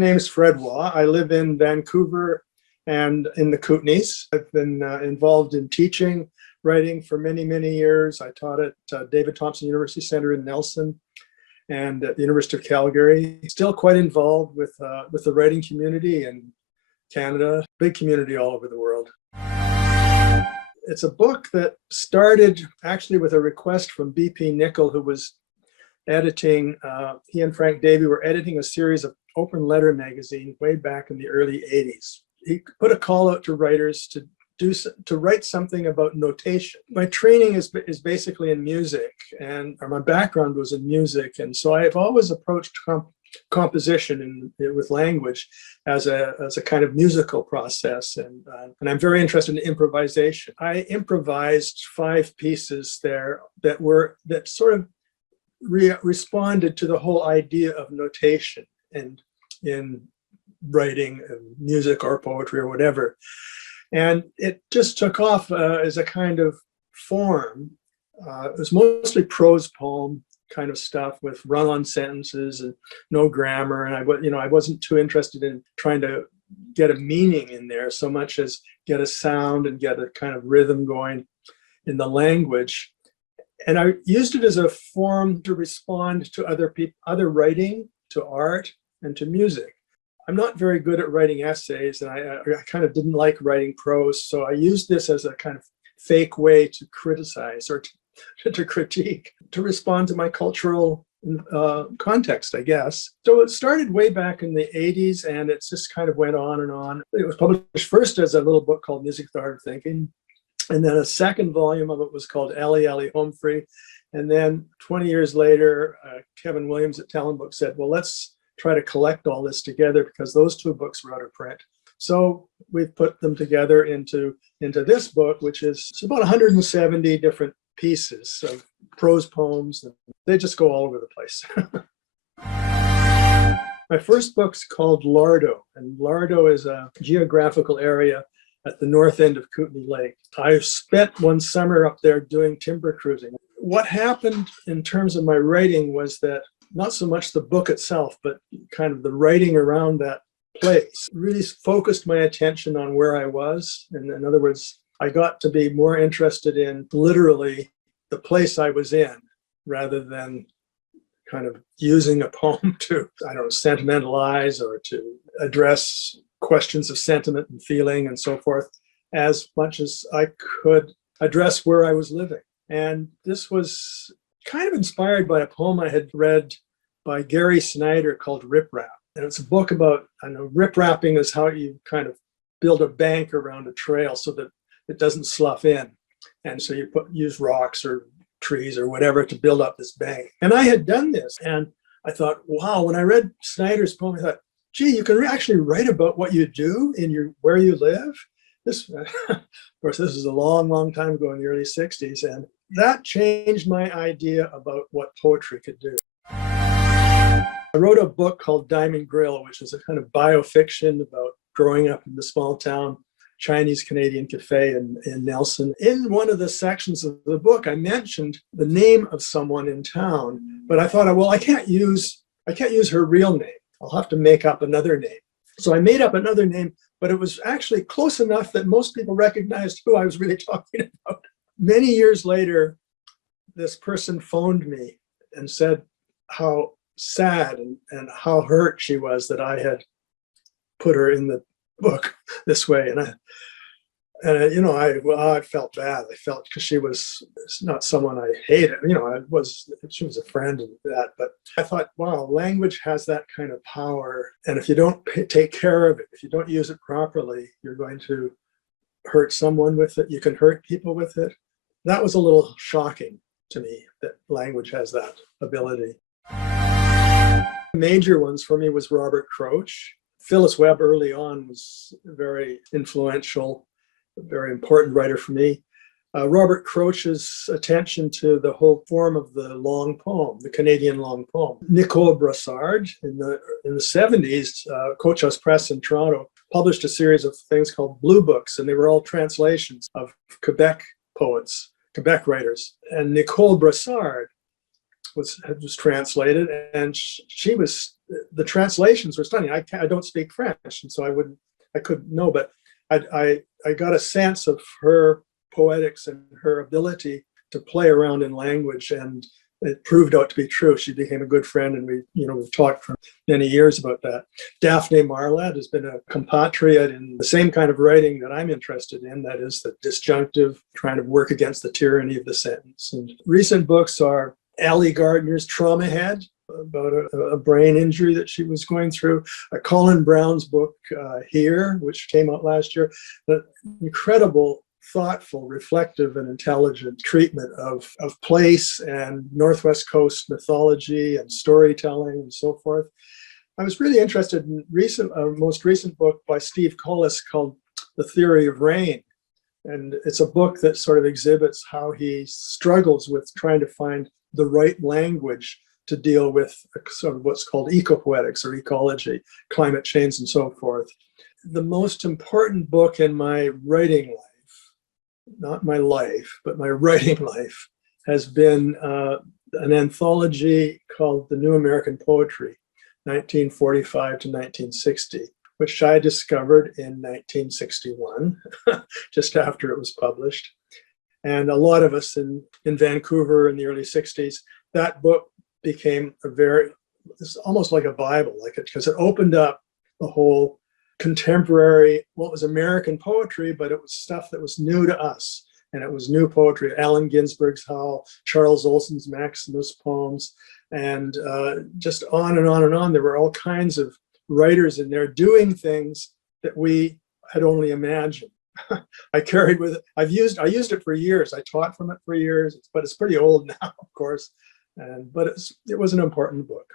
name is fredwah. I live in Vancouver and in the Kootenays. I've been involved in teaching, writing for many, many years. I taught at David Thompson University Centre in Nelson and at the University of Calgary. Still quite involved with the writing community in Canada, big community all over the world. It's a book that started actually with a request from B.P. Nicol, who was editing, he and Frank Davey were editing a series of Open Letter magazine way back in the early 80s. He put a call out to writers to write something about notation. My training is basically in music, or my background was in music, and so I've always approached composition with language as a kind of musical process, and I'm very interested in improvisation. I improvised 5 pieces there that sort of responded to the whole idea of notation and in writing music or poetry or whatever. And it just took off as a kind of form. It was mostly prose poem kind of stuff with run-on sentences and no grammar. And I wasn't too interested in trying to get a meaning in there so much as get a sound and get a kind of rhythm going in the language. And I used it as a form to respond to other writing, to art, and to music. I'm not very good at writing essays, and I kind of didn't like writing prose, so I used this as a kind of fake way to criticize or to critique, to respond to my cultural context, I guess. So it started way back in the 80s, and it just kind of went on and on. It was published first as a little book called Music, the Art of Thinking, and then a second volume of it was called Ali Ali Home Free. And then 20 years later, Kevin Williams at Talon Books said, well, let's try to collect all this together because those 2 books were out of print. So we've put them together into this book, which is about 170 different pieces of prose poems. And they just go all over the place. My first book's called Lardo, and Lardo is a geographical area at the north end of Kootenay Lake. I spent one summer up there doing timber cruising. What happened in terms of my writing was that not so much the book itself, but kind of the writing around that place really focused my attention on where I was. And in other words, I got to be more interested in literally the place I was in rather than kind of using a poem to, sentimentalize or to address questions of sentiment and feeling and so forth, as much as I could address where I was living. And this was kind of inspired by a poem I had read by Gary Snyder called Rip Rap. And it's a book about, rip rapping is how you kind of build a bank around a trail so that it doesn't slough in. And so you use rocks or trees or whatever to build up this bank. And I had done this, and I thought, wow, when I read Snyder's poem, I thought, gee, you can actually write about what you do in where you live. This, of course, this is a long, long time ago in the early 60s, and that changed my idea about what poetry could do. I wrote a book called Diamond Grill, which is a kind of biofiction about growing up in the small town Chinese Canadian cafe in Nelson. In one of the sections of the book, I mentioned the name of someone in town, but I thought, well, I can't use her real name. I'll have to make up another name. So I made up another name, but it was actually close enough that most people recognized who I was really talking about. Many years later, this person phoned me and said how sad and how hurt she was that I had put her in the book this way. And I felt bad. I felt because she was not someone I hated. She was a friend and that. But I thought, wow, language has that kind of power. And if you don't take care of it, if you don't use it properly, you're going to hurt someone with it. You can hurt people with it. That was a little shocking to me that language has that ability. Major ones for me was Robert Croce. Phyllis Webb early on was very influential, a very important writer for me. Robert Croce's attention to the whole form of the long poem, the Canadian long poem. Nicole Brassard in the 70s, Coach House Press in Toronto published a series of things called Blue Books, and they were all translations of Quebec poets, Quebec writers. And Nicole Brassard was translated, and the translations were stunning. I don't speak French, and so I couldn't know, but I got a sense of her poetics and her ability to play around in language, and it proved out to be true. She became a good friend, and we've talked for many years about that. Daphne Marlatt has been a compatriot in the same kind of writing that I'm interested in, that is the disjunctive, trying to work against the tyranny of the sentence. And recent books are Allie Gardner's Trauma Head, about a brain injury that she was going through. Colin Brown's book, Here, which came out last year. An incredible, thoughtful, reflective, and intelligent treatment of place and Northwest Coast mythology and storytelling and so forth. I was really interested in most recent book by Steve Collis called The Theory of Rain. And it's a book that sort of exhibits how he struggles with trying to find the right language to deal with sort of what's called ecopoetics or ecology, climate change, and so forth. The most important book in my writing life, not my life, but my writing life, has been an anthology called The New American Poetry, 1945 to 1960, which I discovered in 1961, just after it was published. And a lot of us in Vancouver in the early 60s, that book became it's almost like a Bible, because it opened up the whole contemporary, what was American poetry, but it was stuff that was new to us. And it was new poetry, Allen Ginsberg's Howl, Charles Olson's Maximus poems, and just on and on and on. There were all kinds of writers in there doing things that we had only imagined. I used it for years. I taught from it for years, but it's pretty old now, of course. But it was an important book.